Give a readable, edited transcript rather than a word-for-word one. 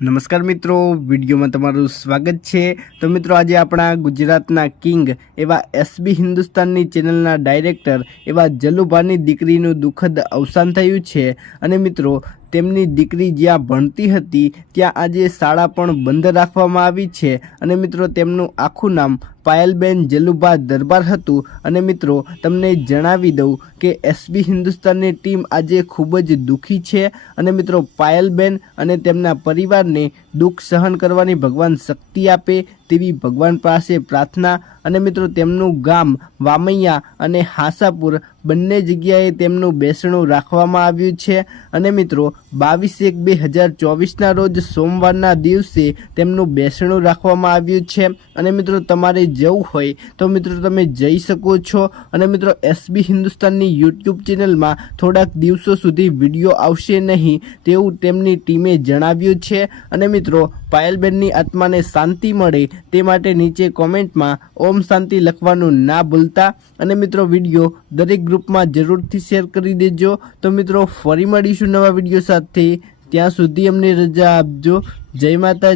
નમસ્કાર મિત્રો, વિડીયોમાં તમારું સ્વાગત છે। તો મિત્રો આજે આપણા ગુજરાતના કિંગ એવા એસબી હિન્દુસ્તાનની ચેનલના ડાયરેક્ટર એવા જલુભાની દીકરીનું દુઃખદ અવસાન થયું છે। અને મિત્રો તેમની દીકરી જ્યાં ભણતી હતી ત્યાં આજે શાળા પણ બંધ રાખવામાં આવી છે। અને મિત્રો તેમનું આખું નામ પાયલબેન જલુભા દરબાર હતું। અને મિત્રો તમને જણાવી દઉં કે એસબી હિન્દુસ્તાનની ટીમ આજે ખૂબ જ દુઃખી છે। અને મિત્રો પાયલબેન અને તેમના પરિવારને દુઃખ સહન કરવાની ભગવાન શક્તિ આપે તેવી ભગવાન પાસે પ્રાર્થના। અને મિત્રો તેમનું ગામ વામૈયા અને હાસાપુર બંને જગ્યાએ તેમનું બેસણું રાખવામાં આવ્યું છે। અને મિત્રો 22/1/2024ના રોજ સોમવારના દિવસે તેમનું બેસણું રાખવામાં આવ્યું છે। અને મિત્રો તમારે જવું હોય તો મિત્રો તમે જઈ શકો છો। અને મિત્રો એસબી હિન્દુસ્તાનની યુટ્યુબ ચેનલમાં થોડાક દિવસો સુધી વિડીયો આવશે નહીં તેવું તેમની ટીમે જણાવ્યું છે। અને મિત્રો પાયલબેનની આત્માને શાંતિ મળે તે માટે નીચે કોમેન્ટમાં ઓમ શાંતિ લખવાનું ના ભૂલતા। અને મિત્રો વિડીયો દરેક ગ્રુપમાં જરૂરથી શેર કરી દેજો। તો મિત્રો ફરી મળીશું નવા વિડીયો સાથે, ત્યાં સુધી અમને રજા આપજો। જય માતા।